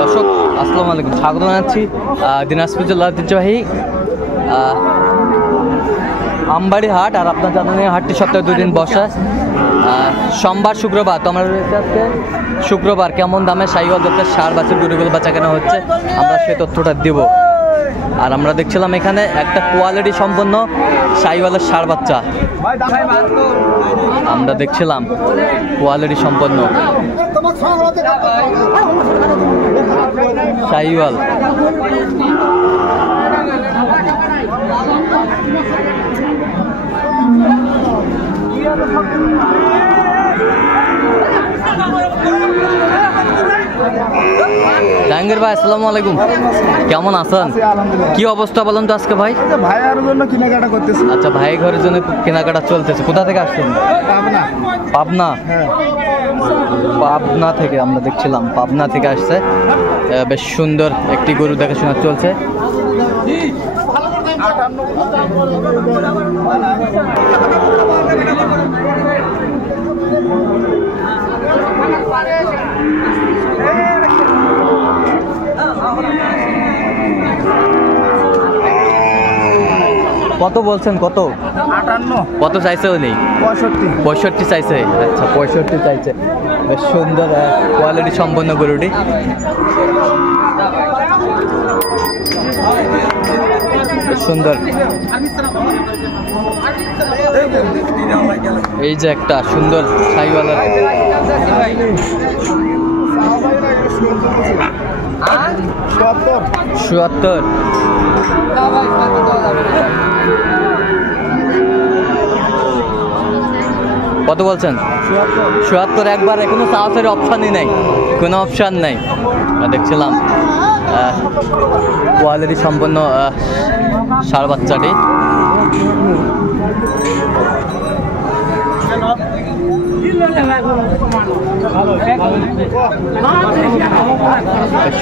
দর্শক আসসালামু আলাইকুম, স্বাগত জানাচ্ছি দিনাজপুর জেলার ঐতিহ্যবাহী আমবাড়ি হাট। আর আপনার জানেন এই হাটটি সপ্তাহে 2 দিন বসে, সোমবার শুক্রবার। তো আমরা রয়েছে আজকে শুক্রবার। কেমন দামে শাহিওয়াল জাতের ষাঁড় বাছুর গরুগুলো বেচা কেনা হচ্ছে আমরা সেই তথ্যটা দেব। আর আমরা দেখছিলাম এখানে একটা কোয়ালিটি সম্পন্ন শাহিওয়ালের ষাঁড় বাচ্চা আমরা দেখছিলাম, কোয়ালিটি সম্পন্ন শাহিওয়াল। জাহাঙ্গীর ভাই আসসালামু আলাইকুম, কেমন আছেন? কি অবস্থা বলেন তো আজকে ভাই? ভাইয়ের জন্য কেনাকাটা করতেছি। আচ্ছা, ভাই ঘরের জন্য কেনাকাটা চলতেছে। কোথা থেকে আসছেন? পাবনা। পাবনা থেকে আমরা দেখছিলাম, পাবনা থেকে আসছে। বেশ সুন্দর একটি গরু দেখাশোনা চলছে। কত বলছেন? কত? 58। কত চাইছে উনি? 65 চাইছে। আচ্ছা, 65 চাইছে। বেশ সুন্দর কোয়ালিটি সম্পন্ন গরুটি। সুন্দর। এই যে একটা সুন্দর শাহিওয়ালের 77। কত বলছেন? 77 একবার। এখনো সাহসের অপশানই নাই, কোনো অপশান নাই। দেখছিলাম কোয়ালিটি সম্পন্ন ষাঁড় বাচ্চাটি।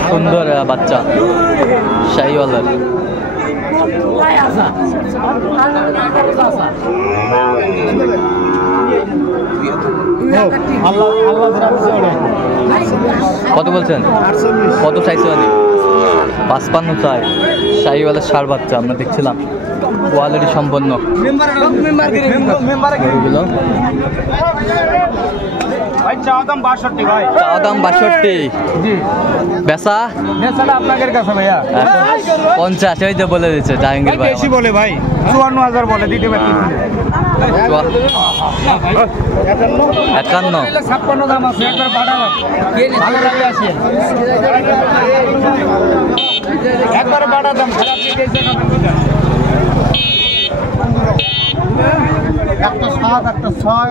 সুন্দর বাচ্চা শাহিওয়ালের। কত বলছেন? কত চাইছে? 55 চাই। শাহিওয়ালের ষাঁড় বাচ্চা আমরা দেখছিলাম, কোয়ালিটি সম্পন্ন গরুগুলো। চাওয়া দাম 62 ভাই। চাওয়া দাম 62। বেচা আপনাদের কাছে ভাইয়া 50। এই যে বলে দিচ্ছে জাহাঙ্গীর ভাই। বেশি বলে ভাই, 54,000 বলে দিতে পারছি। 51। 56 দাম আছে। একবার বাড়া ভালো লাগে আসে, একবার বাড়া দাম খারাপ দিয়েছে না। একটা 7, একটা 6,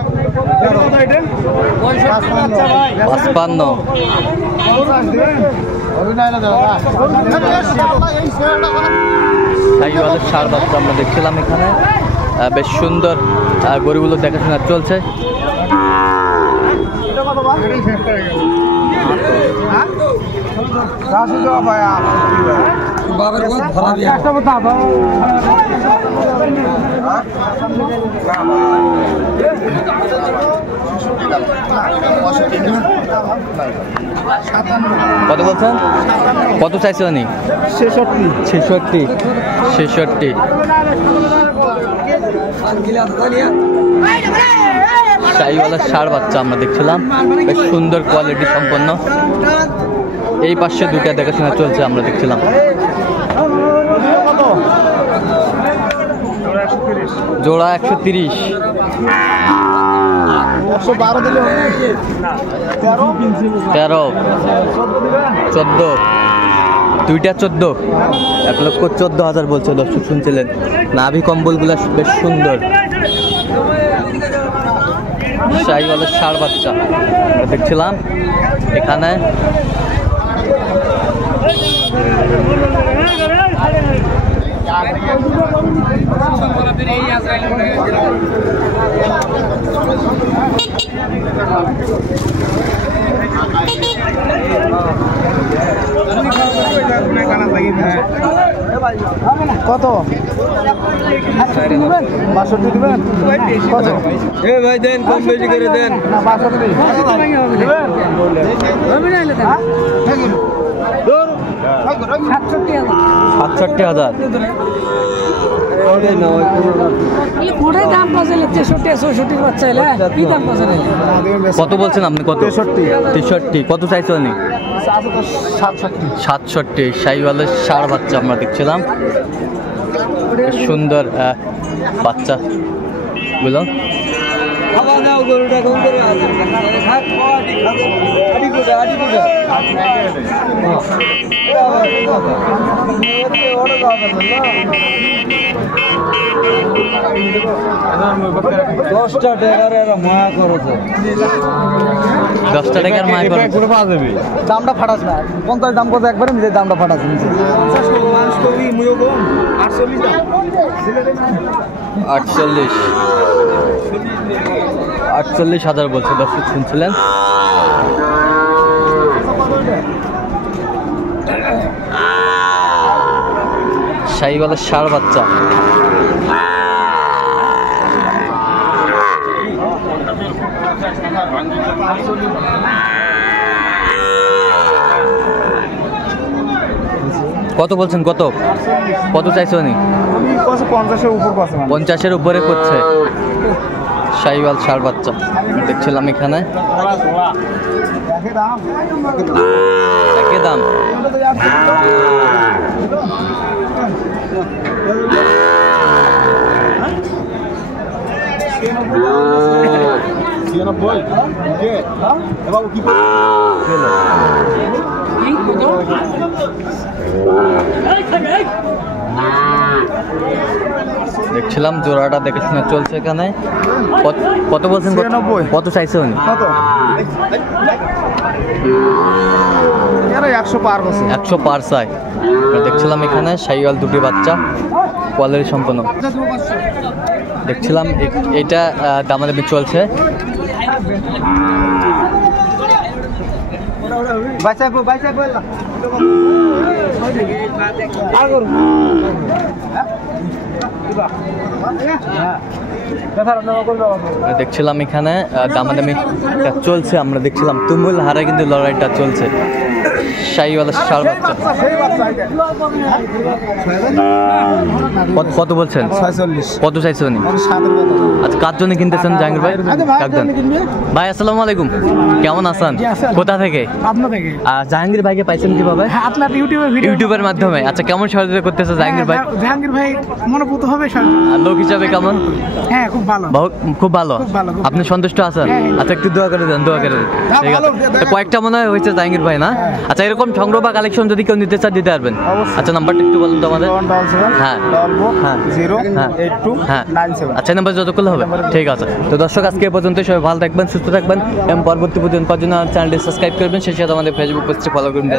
55। শাহিওয়ালের ষাঁড় বাচ্চা আমরা দেখছিলাম এখানে। বেশ সুন্দর গরুগুলো দেখাশোনা চলছে। কত বলছেন? কত চাইছে উনি? 66। শাহিওয়ালের ষাঁড় বাচ্চা আমরা দেখছিলাম, বেশ সুন্দর কোয়ালিটি সম্পন্ন। এই পাশে দুটা দেখাশোনা চলছে আমরা দেখছিলাম। জোড়া 130। 13, 14, দুইটা 14। 1,14,000 বলছে। দর্শক শুনছিলেন, নাভি কম্বলগুলা বেশ সুন্দর। শাহিওয়ালের ষাঁড় বাচ্চা দেখছিলাম এখানে। কত 62 দিবেন কত এ ভাই দেন কম বেশি করে দেন না 62 দিবেন হবে না এলে দেন দূর ৬৭,০০০। ওরে না ওই পুরো কোড়ে দাম পাইলে 63 64 বাচ্চা এলে কি দাম পাইলে কত বলছেন আপনি? কত? 63। কত চাইছো উনি? 67। শাহিওয়ালের ষাঁড় বাচ্চা আমরা দেখছিলাম, বেশ সুন্দর বাচ্চা গুলো। খাওয়া দাও গরুটা কম করে খাক আডি খাবে আডি কোটা দশটা টাকার এরা মায়া করেছে 10টা টাকার মায় করে পাওয়া যাবে দামটা ফাটাস না 50 দাম কত একবারে নিজের দামটা ফাটাস নিচে 50 মানুষ কবি মুয়ো কম 48 দাম 48,000 বলছে, দর্শক শুনছিলেন। শাহিওয়ালের ষাঁড় বাচ্চা। কত বলছেন? কত কত চাইছো উনি? 50-এর উপরে করছে। শাহিওয়াল ষাঁড় বাচ্চা দেখছিলাম এখানে, একই দাম। দেখছিলাম জোড়াটা দেখে শুনে চলছে এখানে। কত বলছেন? কত চাইছে উনি? 100 পার চাই। দেখছিলাম এখানে শাহিওয়াল দুটি বাচ্চা কোয়ালিটি সম্পন্ন দেখছিলাম। এটা দামাদামি চলছে। দেখছিলাম এখানে দামাদামি চলছে, আমরা দেখছিলাম তুমুল হারে কিন্তু লড়াইটা চলছে। শাহিওয়ালের ষাঁড় বাচ্চা কত বলছেন? 46। কত চাইছে উনি? আচ্ছা, কার জন্য কিনতেছেন জাহাঙ্গীর ভাই? কাকদান ভাই, আসসালামু আলাইকুম, কেমন আছেন? কোথা থেকে? আপনা থেকে জাহাঙ্গীর ভাইকে পাইছেন কিভাবে? আপনার ইউটিউবের মাধ্যমে। আচ্ছা, কেমন সহযোগিতা করতেছে জাহাঙ্গীর ভাই? জাহাঙ্গীর ভাই মনোপুত হবে লোক হিসাবে কেমন? হ্যাঁ, খুব ভালো। খুব ভালো। আপনি সন্তুষ্ট আছেন? আচ্ছা, একটু দোয়া করে দেন, দোয়া করে দেন। ঠিক আছে, তো কয়েকটা মনে হয় হয়েছে জাহাঙ্গীর ভাই না? আচ্ছা, এরকম সংগ্রহ বা কালেকশন যদি কেউ নিতে চায় দিতে পারবেন? আচ্ছা, নাম্বারটা একটু বলুন তো আমাদের। হ্যাঁ হ্যাঁ হ্যাঁ, আচ্ছা, নাম্বার যতগুলো হবে। ঠিক আছে, তো দর্শক আজকে এ পর্যন্ত। সবাই ভালো থাকবেন, সুস্থ থাকবেন এবং পরবর্তী পর্যন্ত চ্যানেলটি সাবস্ক্রাইব করবেন। সেই সাথে আমাদের ফেসবুক পেজটি ফলো করবেন।